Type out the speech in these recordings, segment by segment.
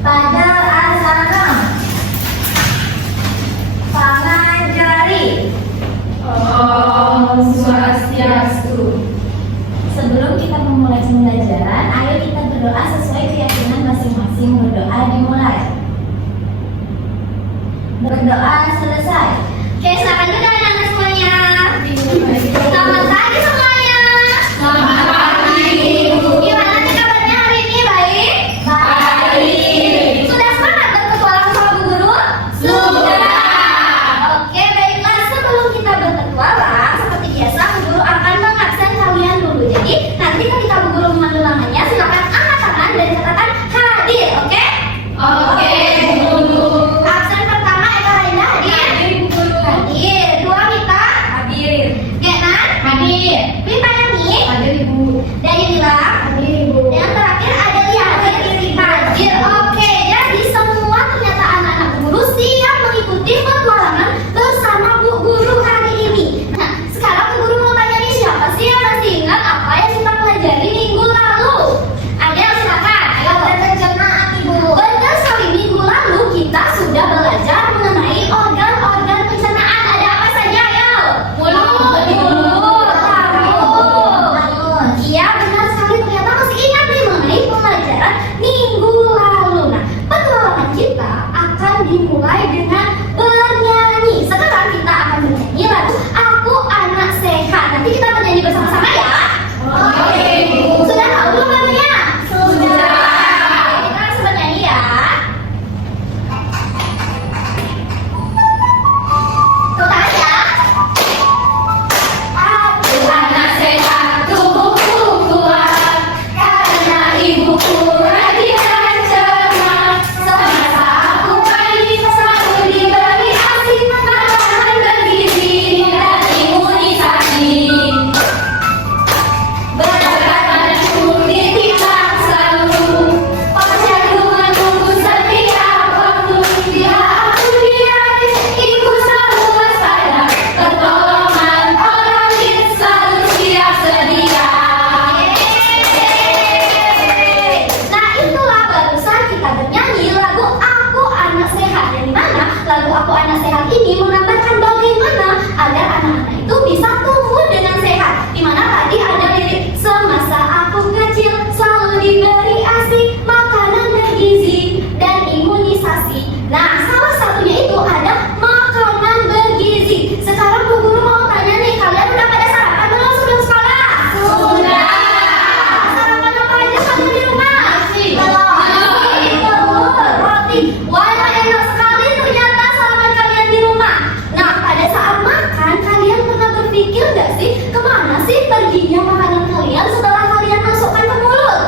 Pada asana pangajari. Om Swastiastu. Sebelum kita memulai pembelajaran, ayo kita berdoa sesuai keyakinan masing-masing. Berdoa dimulai. Berdoa selesai. Oke, silakan duduk anak-anak semuanya. Selamat pagi semuanya. Selamat pagi, Ibu. Gimana nih kabarnya hari ini? Baik? Baik. Sudah semangat berpetualang sama Bu Guru? Sudah. Oke, baiklah. Sebelum kita berpetualang, seperti biasa Bu Guru akan mengabsen kalian dulu. Jadi nanti ketika Bu Guru memanggil namanya, silakan angkat tangan dan katakan hadir. Oke? Oke, Bu Guru. Absen pertama Eka Raina hadir. Hadir, Bu Guru. Hadir. Dua Mita. Hadir. Genan. Hadir. Wipayani. Hadir, Ibu. Dayanila. Hadir, Ibu. Yang terakhir ada hadir. Hadir. Oke, jadi semua ternyata anak-anak guru siap mengikuti petualangan bersama Bu Guru hari ini. Nah, sekarang Bu Guru mau tanya nih, siapa sih yang masih ingat apa yang kita pelajari minggu lalu? Ada yang silakan. Ayo pencernaan, Ibu. Benar sekali, minggu lalu kita sudah belajar mengenai organ-organ pencernaan. Ada apa saja? Ayo. Mulut, Mulut, tamun. Iya, benar sekali. Ternyata masih ingat nih mengenai pembelajaran minggu lalu. Nah, petualangan kita akan dimulai dengan bernyanyi. Sekarang kita akan bernyanyi lagu Aku Anak Sehat. Nanti kita bernyanyi bersama-sama ya. Oke, Ibu. Sudah tahu belum lagunya? Sudah. Oke, kita langsung bernyanyi ya. Tepuk tangan ya. Aku Anak sehat, tubuhku kuat, karena ibuku rajin dan cermat. Semasa aku bayi selalu diberi ASI, makanan bergizi dan imunisasi. Berkat padaku ditimbang selalu, posyandu menunggu setiap waktu. Bila aku dihabis, ibu selalu waspada, pertolongan orang lain selalu siap sedia. Nah, itulah barusan kita bernyanyi lagu Aku Anak Sehat. Yang dimana lagu Aku Anak Sehat ini menggambarkan bagaimana agar anak-anak itu bisa tumbuh dengan sehat. Dimana tadi ada lirik semasa aku kecil selalu diberi ASI, makanan bergizi dan imunisasi. Nah, salah satunya itu ada makanan bergizi. Sekarang Bu Guru mau tanya nih, kalian udah pada sarapan belum sebelum sekolah? Sudah. Sarapan apa aja sama di rumah? Nasi. Telur, roti. Wah, enak sekali ternyata sarapan kalian di rumah. Nah, pada saat makan, kalian pernah berpikir nggak sih kemana sih perginya makanan kalian setelah kalian masukkan ke mulut?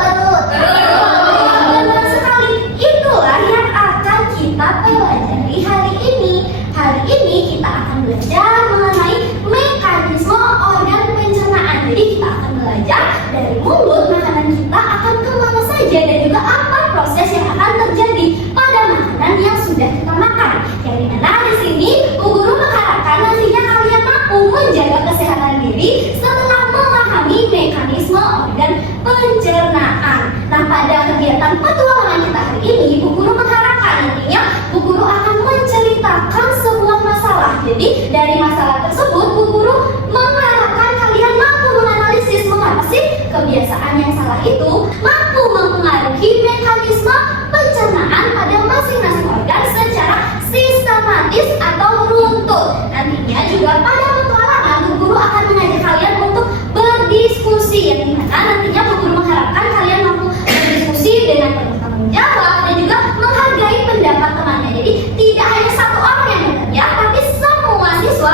Benar sekali. Itulah yang akan kita pelajari hari ini. Hari ini kita akan belajar mengenai mekanisme organ pencernaan. Jadi kita akan belajar dari mulut makanan kita akan kemana saja dan juga apa proses yang akan terjadi pada makanan yang sudah kita makan. Yang dimana di sini Bu Guru mengharapkan nantinya kalian mampu menjaga kesehatan diri setelah memahami mekanisme organ pencernaan. Nah, pada kegiatan petualangan kita hari ini, Bu Guru mengharapkan nantinya Bu Guru akan menceritakan sebuah masalah. Jadi dari masalah tersebut Bu Guru mengharapkan kalian mampu menganalisis mengapa sih kebiasaan yang salah itu mampu mempengaruhi mekanisme pencernaan pada masing-masing organ secara sistematis atau runtut. Nantinya juga pada petualangan Bu Guru akan mengajak kalian untuk berdiskusi, yang dimana nantinya Bu Guru mengharapkan kalian mampu berdiskusi dengan penuh tanggung jawab dan juga menghargai pendapat temannya. Jadi tidak hanya satu orang yang bekerja, tapi semua siswa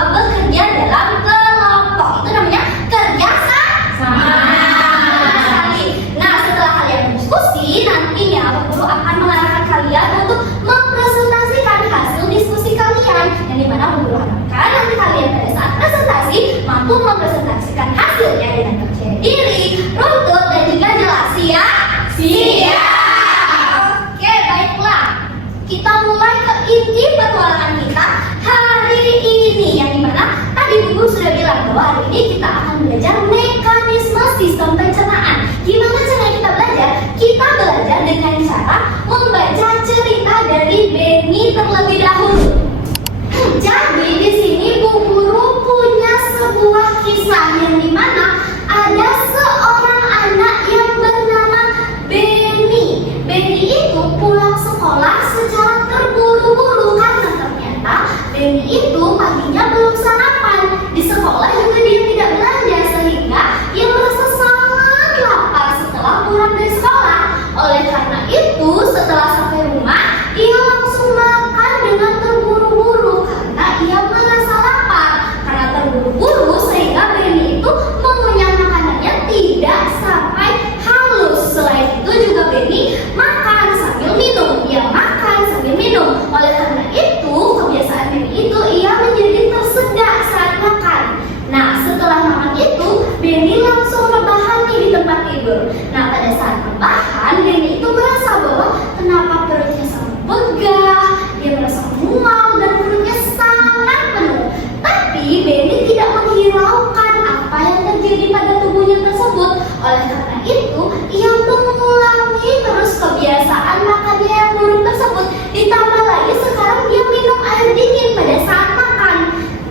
kisah yang dimana ada seorang anak yang bernama Benny. Benny itu pulang sekolah secara terburu-buru karena ternyata Benny itu paginya belum sarapan. Di sekolah juga dia tidak belanja sehingga ia merasa sangat lapar setelah pulang dari sekolah. Oleh karena itu setelah sampai rumah ia langsung makan dengan terburu-buru karena ia merasa lapar. Karena terburu-buru sehingga Benny itu mengunyah makanannya tidak sampai halus. Selain itu juga Benny makan sambil minum. Ia makan sambil minum. Oleh karena itu kebiasaan Benny itu ia menjadi tersedak saat makan. Nah setelah makan itu Benny langsung rebahan nih di tempat tidur. Nah pada saat rebahan Benny itu merasa bahwa kenapa perutnya sangat begah, dia merasa mual dan perutnya sangat penuh. Tapi Benny tidak menghiraukan apa yang terjadi pada tubuhnya tersebut. Oleh karena itu ia mengulangi terus kebiasaan makannya yang buruk tersebut. Ditambah lagi sekarang dia minum air dingin pada saat makan.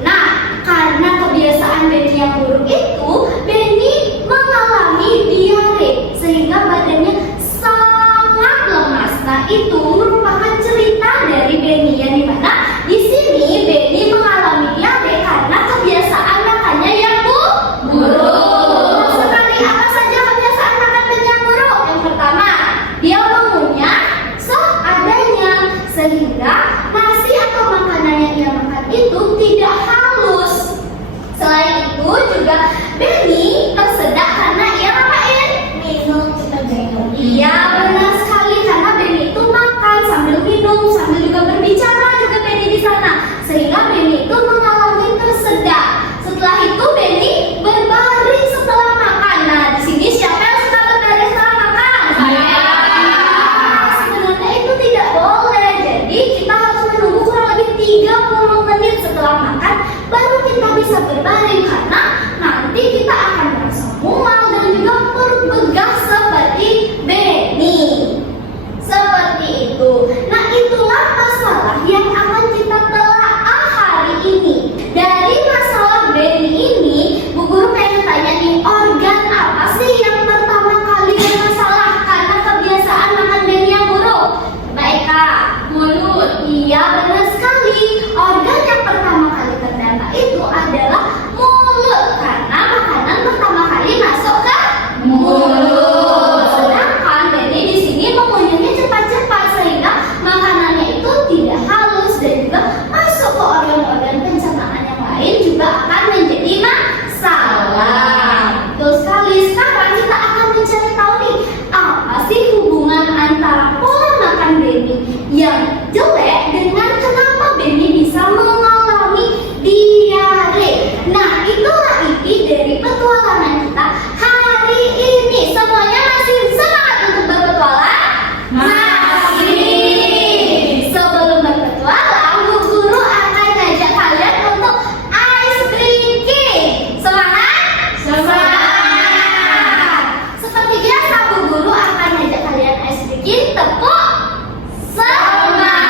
Nah karena kebiasaan Benny yang buruk itu Benny mengalami diare sehingga badannya sangat lemas. Nah itu merupakan cerita dari Benny yang dimana di sini Benny mengalami diare karena kebiasaan makannya yang buruk. Sekali apa saja kebiasaan makan Benny yang buruk? Yang pertama, dia mengunyah seadanya sehingga nasi atau makanan yang ia makan itu tidak halus. Selain itu juga Benny tersedak karena ia ngapain? Minum. Iya benar sekali karena Benny itu makan sambil minum sambil juga berbicara juga Benny di sana sehingga Benny itu mengalami tersedak. Setelah itu Benny berbaring setelah makan. Nah di sini siapa yang suka berbaring setelah makan? Saya. Sebenarnya itu tidak boleh. Jadi kita harus menunggu kurang lebih 30 menit setelah makan baru kita bisa berbaring karena nanti kita akan merasa mual dan juga perut begah seperti Benny. Seperti itu. Nah itulah masalah yang akan kita telaah hari ini. Dari masalah Benny ini, Bu Guru pengen tanya nih, organ apa sih yang pertama kali bermasalah karena kebiasaan makan Benny yang buruk? Baik Kak, mulut. Iya benar sekali. Organ yang pertama kali terdampak itu adalah mulut karena makanan pertama kali masuk ke mulut. Sedangkan Benny di sini mengunyahnya cepat-cepat sehingga makanannya itu tidak halus dan juga masuk ke organ-organ pencernaan yang lain juga akan menjadi masalah. Betul sekali. Sekarang kita akan mencari tahu nih apa sih hubungan antara pola makan Benny yang jelek dengan kenapa Benny bisa mengalami diare. Nah itulah inti dari petualangan kita hari ini. Semuanya masih semangat untuk berpetualang? Masih. Sebelum berpetualang, Bu Guru akan ngajak kalian untuk ice drinking. Semangat? Semangat. Seperti biasa Bu Guru akan ngajak kalian ice drinking. Tepuk semangat.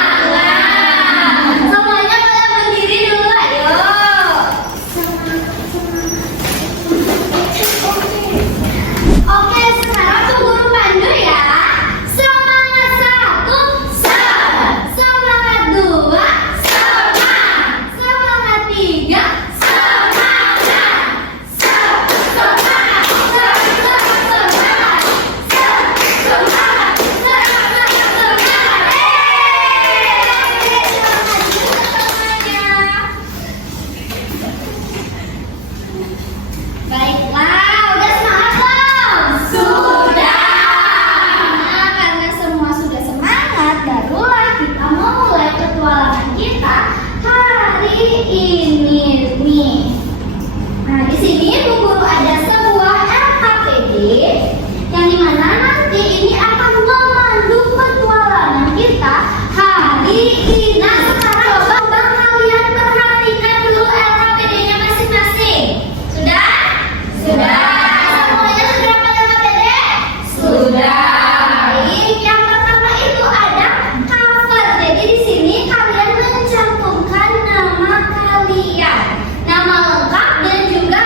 Semuanya boleh berdiri dulu, ayo. Oke, sekarang Bu Guru pandu ya. Semangat 1, semangat 2, semangat 3, baiklah, udah semangat belum? Sudah. Nah, karena semua sudah semangat, barulah kita memulai petualangan kita hari ini nih. Nah, di sini Bu Guru ada sebuah LKPD yang dimana nanti ini akan memandu petualangan kita hari ini. Nah, sekarang coba kalian perhatikan dulu LKPD-nya masing-masing. Sudah? Sudah. Semuanya sudah pada LKPD? Sudah. Baik, yang pertama itu ada cover. Jadi di sini kalian mencantumkan nama kalian, nama lengkap dan juga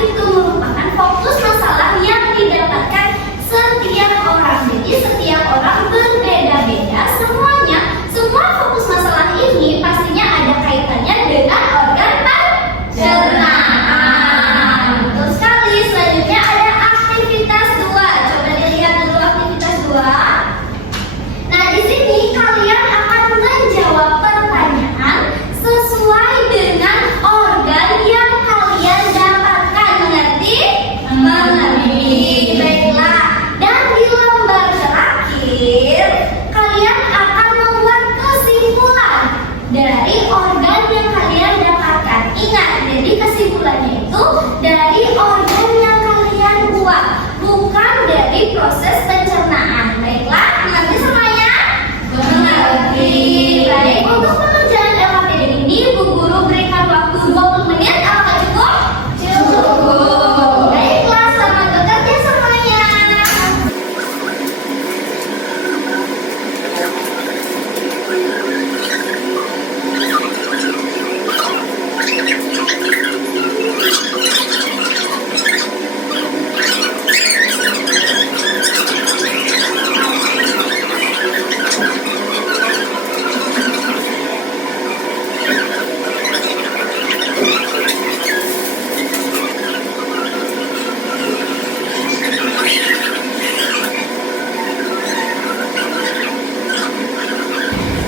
itu merupakan fokus masalah yang didapatkan setiap orang. Jadi setiap orang berbeda-beda semuanya. Semua fokus masalah ini pastinya ada kaitannya dengan organ pencernaan. Betul sekali. Selanjutnya ada aktivitas 2. Coba dilihat dulu aktivitas 2. Nah, di sini kalian akan menjawab pertanyaan sesuai dengan organ yang kalian dapatkan. Mengerti? Mengerti. Baiklah. Dan di lembar terakhir, kalian akan membuat kesimpulan dari organ yang kalian dapatkan. Ingat, jadi kesimpulannya itu dari organ yang kalian buat, bukan dari proses pencernaan. Baiklah, mengerti semuanya? Mengerti. Baik, untuk pengerjaan LKPD ini, Bu Guru berikan waktu 20 menit. Apakah cukup? Cukup. Baiklah, selamat bekerja semuanya.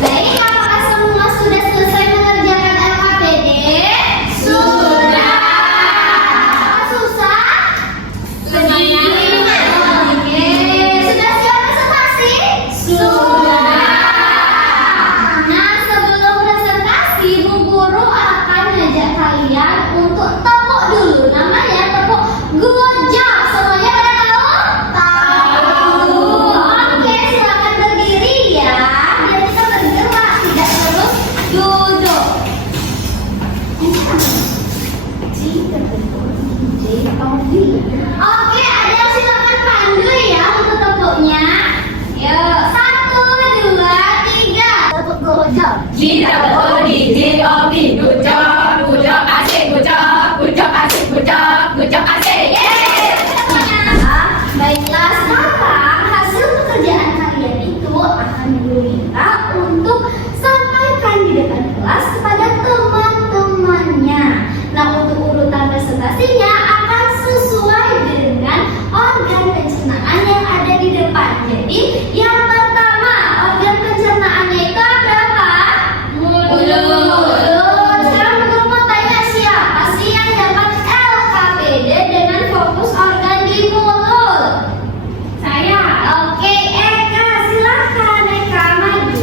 Baik, apakah semua sudah selesai mengerjakan LKPD? Sudah. Apakah susah? Lumayan. Oke, sudah siap presentasi? Sudah. Nah, sebelum presentasi, Bu Guru akan ngajak kalian untuk tepuk dulu. Namanya tepuk good job. Semuanya pada tahu? Tahu. Oke, silakan berdiri ya. Biar kita bergerak, tidak terus duduk. Oke, ada yang silakan pandu ya untuk tepuknya. Yuk, 1, 2, 3. Tepuk good job. G-O-D, good job, asik, good job, asik, good job, asik. Baiklah, sekarang hasil pekerjaan kalian itu akan diminta untuk sampaikan di depan kelas kepada teman-temannya. Nah, untuk urutan presentasinya akan sesuai dengan organ pencernaan yang ada di depan. Jadi, yang pertama, organ pencernaannya itu apa? Mulut. Sekarang Bu Guru mau tanya siapa sih yang dapat LKPD dengan fokus organ di mulut? Saya. Oke, Eka, silakan Eka maju.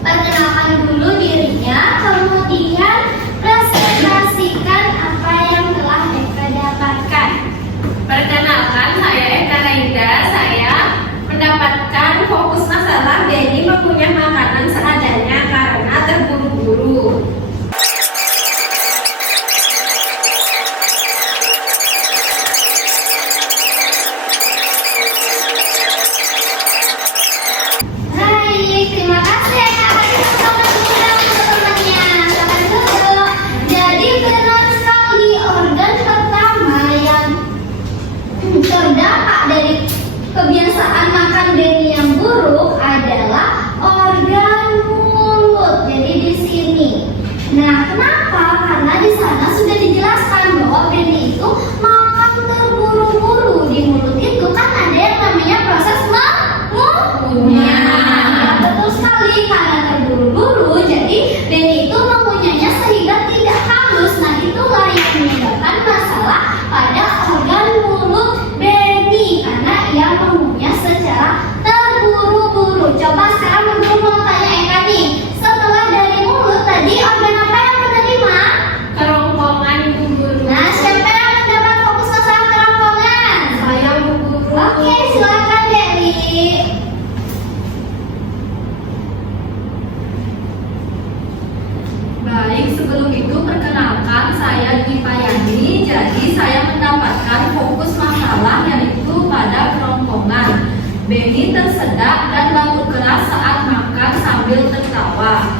Perkenalkan dulu dirinya, kemudian presentasikan apa yang telah Eka dapatkan. Perkenalkan, saya Eka Raida. Saya mendapatkan fokus masalah Benny mengunyah makanan seadanya karena terburu-buru. Baik, terima kasih Eka. Selamat datang teman-temannya. Selamat duduk. Jadi benar sekali organ pertama yang terdampak dari kebiasaan makan Benny yang buruk adalah organ mulut. Jadi di sini. Nah, kenapa? Karena di sana sudah dijelaskan bahwa Benny itu makan terburu-buru. Di mulut itu kan ada yang namanya proses mengunyah. Betul sekali, karena terburu-buru, jadi Benny itu mengunyahnya sehingga tidak halus. Nah, itulah yang menyebabkan masalah pada organ mulut Benny karena ia mengunyah secara terburu-buru. Coba sekarang Bu Guru mau tanya Eka nih, setelah dari mulut tadi organ apa yang menerima? Kerongkongan, Bu Guru. Nah, siapa yang mendapat fokus masalah kerongkongan? Saya, Bu Guru. Oke, silakan Dewi. Baik, sebelum itu perkenalkan saya Dwi Payani. Jadi saya mendapatkan fokus masalah yaitu pada kerongkongan. Benny tersedak dan batuk keras saat makan sambil tertawa.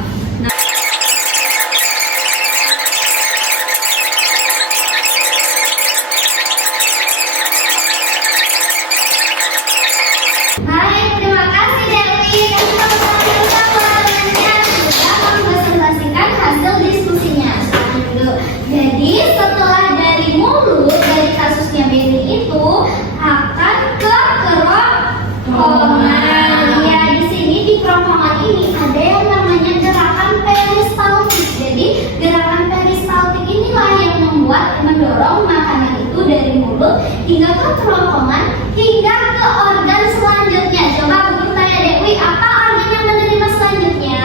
kerongkongan hingga ke organ selanjutnya. Coba Bu tanya Dewi, apa organ yang menerima selanjutnya?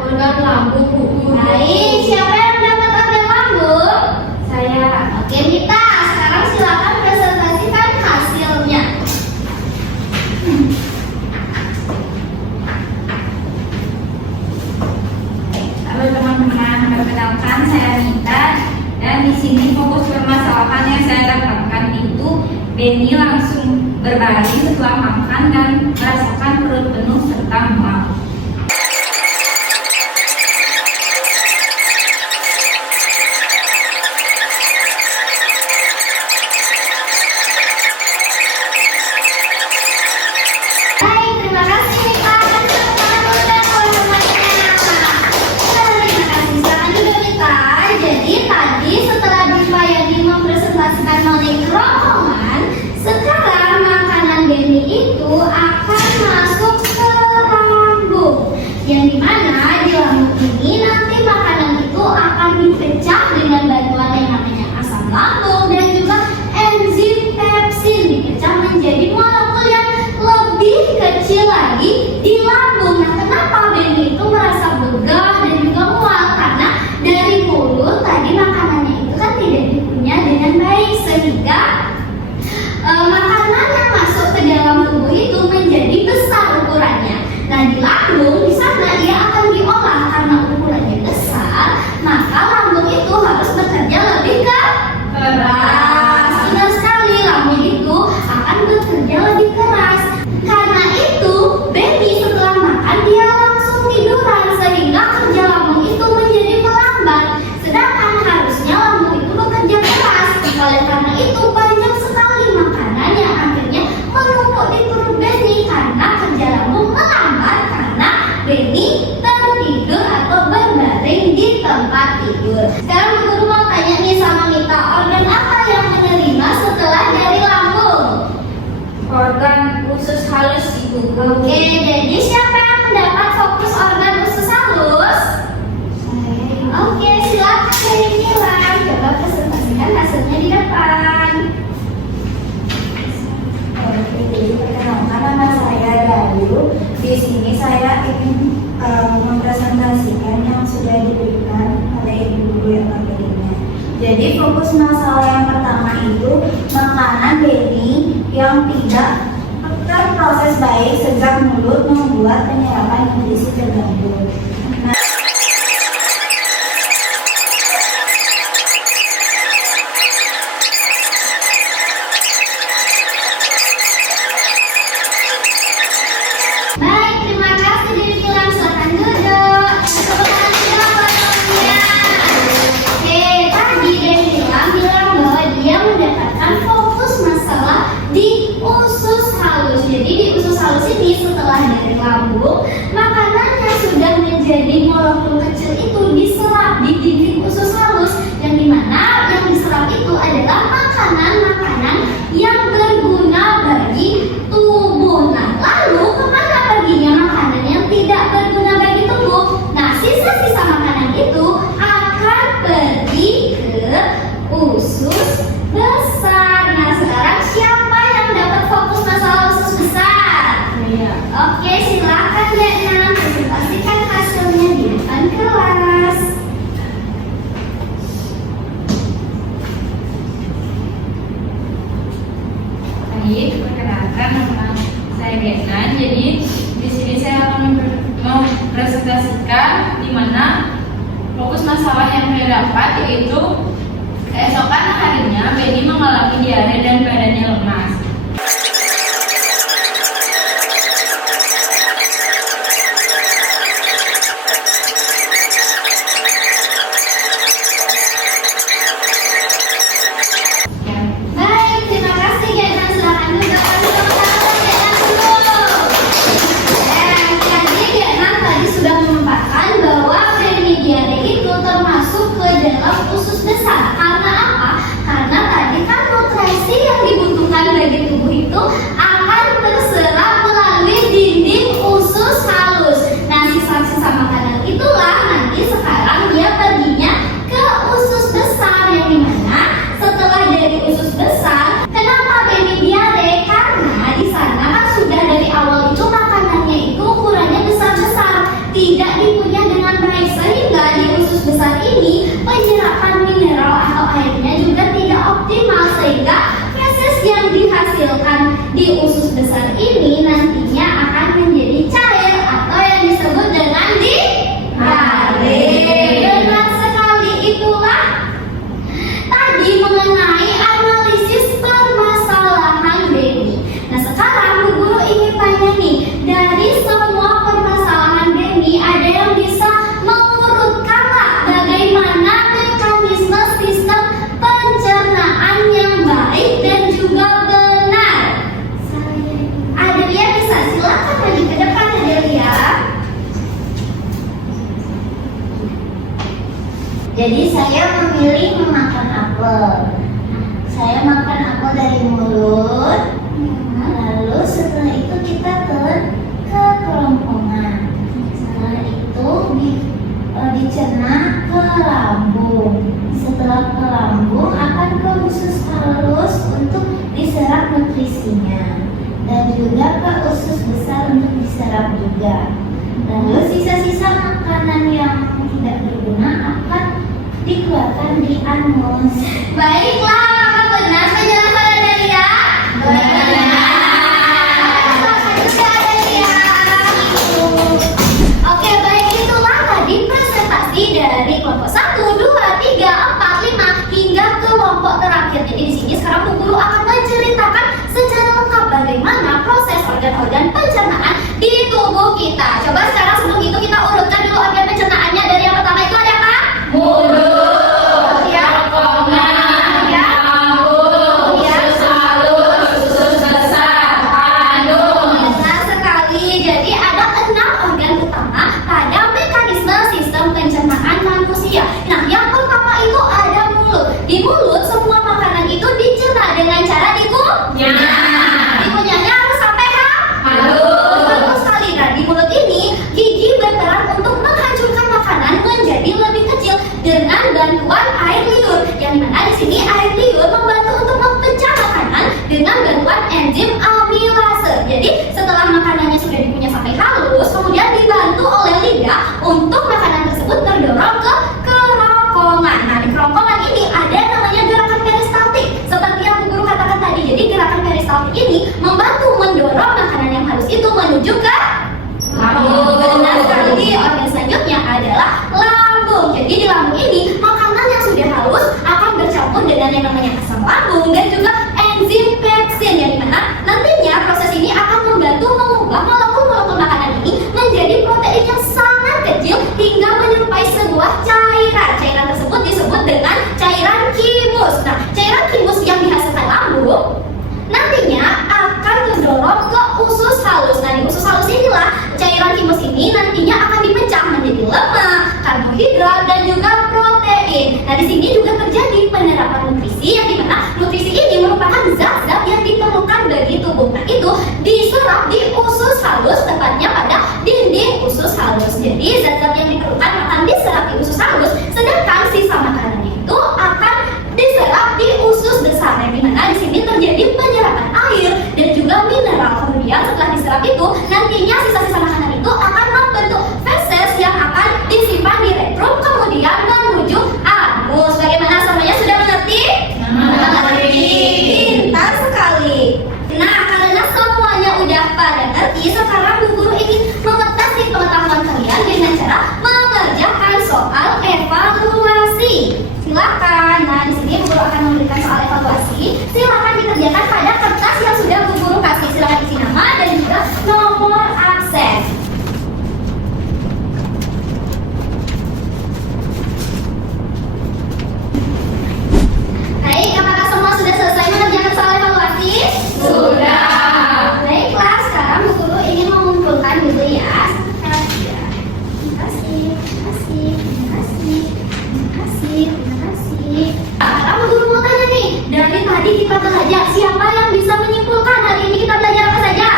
Organ lambung, Bu Guru. Baik, siapa yang mendapat organ lambung? Saya. Oke Mita, sekarang silakan presentasikan hasilnya. Halo teman-teman, perkenalkan saya Mita dan di sini fokus permasalahan yang saya dapatkan itu Beni langsung berbaring setelah makan dan merasakan perut penuh serta mual. Baik, terima kasih Mita. Jadi tadi setelah Dipayadi mempresentasikan mengenai kerongkongan, sekarang makanan Beni itu akan masuk ke lambung. Yang dimana di lambung ini nanti makanan itu akan dipecah dengan bantuan yang namanya asam lambung dan juga enzim pepsin, dipecah menjadi molekul yang lebih kecil lagi di lambung. Nah, kenapa Beni itu merasa begah dan juga mual? Karena dari mulut tadi makanannya itu kan tidak dikunyah dengan baik, sehingga makanan yang masuk ke dalam tubuh itu menjadi besar ukurannya. Nah, di lambung di sana dia akan diolah karena ukurannya besar, maka lambung itu harus bekerja lebih keras. Benar sekali, lambung itu akan bekerja lebih keras. Karena itu, Beni setelah makan dia langsung tiduran sehingga kerja lambung itu menjadi melambat. Sedangkan harusnya lambung itu bekerja keras. Oleh karena itu banyak sekali makanan yang akhirnya menumpuk di perut Beni karena kerja lambung melambat karena Beni tertidur atau berbaring di tempat tidur. Sekarang Bu Guru mau tanya nih sama Mita, organ apa yang menerima setelah dari lambung? Organ usus halus, Ibu Guru. Oke, jadi siapa yang mendapat fokus organ usus halus? Oke, silakan dari Milan. Coba presentasikan hasilnya di depan. Oke, jadi perkenalkan nama saya Dayu. Di sini saya ingin mempresentasikan yang sudah diberikan oleh ibu guru yang lainnya. Jadi fokus masalah yang pertama itu makanan Beni yang tidak terproses baik sejak mulut membuat penyerapan nutrisi terganggu. Baik, terima kasih dari Milan. Silakan duduk. Tepuk tangan dulu buat temannya. Oke, tadi dari Milan bilang bahwa dia mendapatkan fokus masalah di usus halus. Jadi di usus halus ini setelah dari lambung, makanan yang sudah menjadi molekul kecil itu diserap di dinding usus halus, yang dimana yang diserap itu adalah makanan-makanan yang berguna bagi tubuh. Nah, lalu kemana perginya makanan yang tidak berguna bagi tubuh? Nah, sisa-sisa makanan itu akan pergi ke usus besar. Nah, sekarang siapa yang dapat fokus masalah usus besar? Iya. Oke, silakan Dekna presentasikan hasilnya di depan kelas. Baik, perkenalkan nama saya Getna. Jadi di sini saya akan mempresentasikan di mana fokus masalah yang saya dapat yaitu keesokan harinya Beni mengalami diare dan badannya lemas. Baik, terima kasih Dekna. Silakan duduk. Jadi Dekna tadi sudah memaparkan bahwa Beni diare itu termasuk ke dalam usus besar. Karena apa? Karena tadi kan nutrisi yang dibutuhkan bagi isinya. Dan juga ke usus besar untuk diserap juga. Lalu sisa-sisa makanan yang tidak berguna akan dikeluarkan di anus. Baiklah, apakah benar penjelasan Adelia? Benar. Oke, baik, itulah tadi presentasi dari kelompok 1, 2, 3, 4, 5 hingga kelompok terakhir. Jadi di sini sekarang Bu Guru akan menceritakan secara lengkap bagaimana proses organ-organ pencernaan di tubuh kita. Coba sekarang sebelum itu kita urutkan dulu organ pencernaannya. Dari yang pertama itu ada apa? Mulut, kerongkongan, lambung, usus halus, usus besar, anus. Benar sekali. Jadi ada 6 organ utama pada mekanisme sistem pencernaan manusia. Nah, yang pertama itu ada mulut. Di mulut semua makanan itu dicerna dengan cara dikunyahnya harus sampai halus. Bagus sekali. Nah, di mulut ini gigi berperan untuk menghancurkan makanan menjadi lebih kecil dengan bantuan air liur. Yang dimana di sini air liur membantu untuk memecah makanan dengan bantuan enzim amilase. Jadi setelah makanannya sudah dikunyah sampai halus, kemudian dibantu oleh lidah untuk makanan tersebut terdorong ke kerongkongan. Nah, di kerongkongan ini ada namanya gerakan peristaltik. Seperti yang Bu Guru katakan tadi. Jadi gerakan peristaltik ini membantu mendorong makanan yang halus itu menuju ke lambung. Benar sekali. Organ selanjutnya adalah lambung. Jadi di lambung ini makanan yang sudah halus akan bercampur dengan yang namanya asam lambung dan juga enzim pepsin, yang dimana nantinya proses ini akan membantu mengubah molekul-molekul makanan ini menjadi protein yang sangat kecil hingga menyerupai sebuah cairan. Cairan tersebut disebut dengan cairan kimus. Nah, cairan kimus yang dihasilkan lambung nantinya akan mendorong ke usus halus. Nah, di usus halus inilah cairan kimus ini nantinya akan dipecah menjadi lemak, karbohidrat, dan juga protein. Nah, di sini juga terjadi penerapan nutrisi, yang dimana nutrisi ini merupakan zat-zat yang diperlukan bagi tubuh. Nah, itu diserap di usus halus, tepatnya pada dinding usus halus. Jadi zat-zat yang diperlukan akan diserap di usus halus, sedangkan sisa makanan itu akan diserap di usus besar, yang dimana di sini terjadi penyerapan air dan juga mineral. Kemudian setelah diserap itu, nantinya sisa-sisa makanan itu akan membentuk feses yang akan disimpan di rektum, kemudian menuju anus. Bagaimana, semuanya sudah mengerti? Mengerti. Pintar sekali. Nah, karena semuanya udah pada ngerti, sekarang Bu Guru ingin mengetes pengetahuan kalian dengan cara mengerjakan soal evaluasi. Silakan. Nah, di sini Bu Guru akan memberikan soal evaluasi. Silakan dikerjakan pada kertas yang sudah Bu Guru kasih. Silakan isi nama dan juga nomor absen. Baik, apakah semua sudah selesai mengerjakan soal evaluasi? Sudah. Baiklah, sekarang Bu Guru ingin mengumpulkan dulu ya. Terima kasih. Sekarang Bu Guru mau tanya nih, dari tadi kita belajar, siapa yang bisa menyimpulkan hari ini kita belajar apa saja?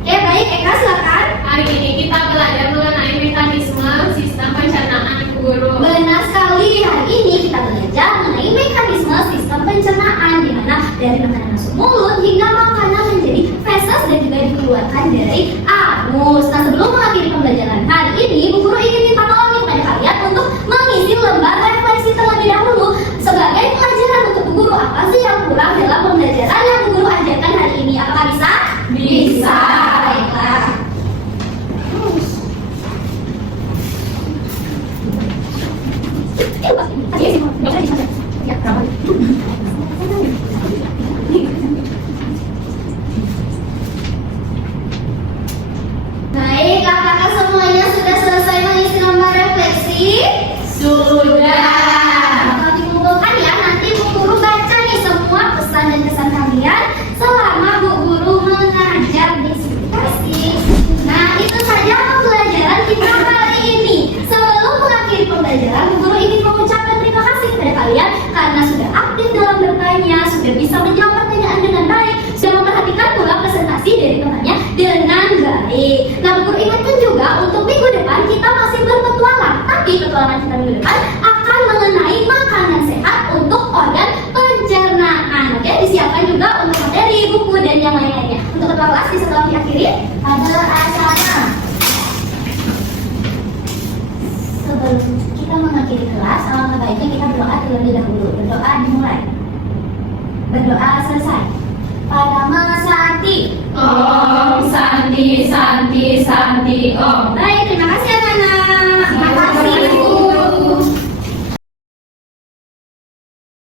Oke, baik, Eka silakan. Hari ini kita belajar mengenai mekanisme sistem pencernaan, Bu Guru. Benar sekali, hari ini kita belajar mengenai mekanisme sistem pencernaan, di mana dari makanan masuk mulut hingga makanan menjadi feses dan juga dikeluarkan dari anus. Nah, sebelum mengakhiri pembelajaran hari ini, Bu Guru ingin minta tolong nih pada kalian untuk mengisi lembar refleksi terlebih dahulu. Sebagai pelajaran untuk Bu Guru, apa sih yang kurang dalam pembelajaran yang Bu Guru ajarkan hari ini? Apakah bisa? Bisa. Baiklah. Baik, apakah semuanya sudah selesai mengisi lembar refleksi? Sudah. Kalau dikumpulkan ya, nanti Bu Guru baca nih semua pesan dan kesan kalian selama Bu Guru mengajar diskusi. Nah, itu saja pembelajaran kita hari ini. Sebelum mengakhiri pembelajaran, Bu Guru ingin mengucapkan terima kasih kepada kalian karena sudah aktif dalam bertanya, sudah bisa menjawab pertanyaan dengan baik, sudah memperhatikan pula presentasi dari temannya dengan baik. Nah, Bu Guru ingatkan juga untuk minggu depan kita masih berpetualang, tapi petualangan kita minggu depan akan mengenai makanan sehat untuk organ pencernaan. Oke, disiapkan juga untuk materi, buku, dan yang lain-lain ketua kelas bisa tolong diakhiri adalah acara. Sebelum kita mengakhiri kelas, alangkah baiknya kita berdoa terlebih dahulu. Berdoa dimulai. Berdoa selesai. Pada Santi. Om Santi Santi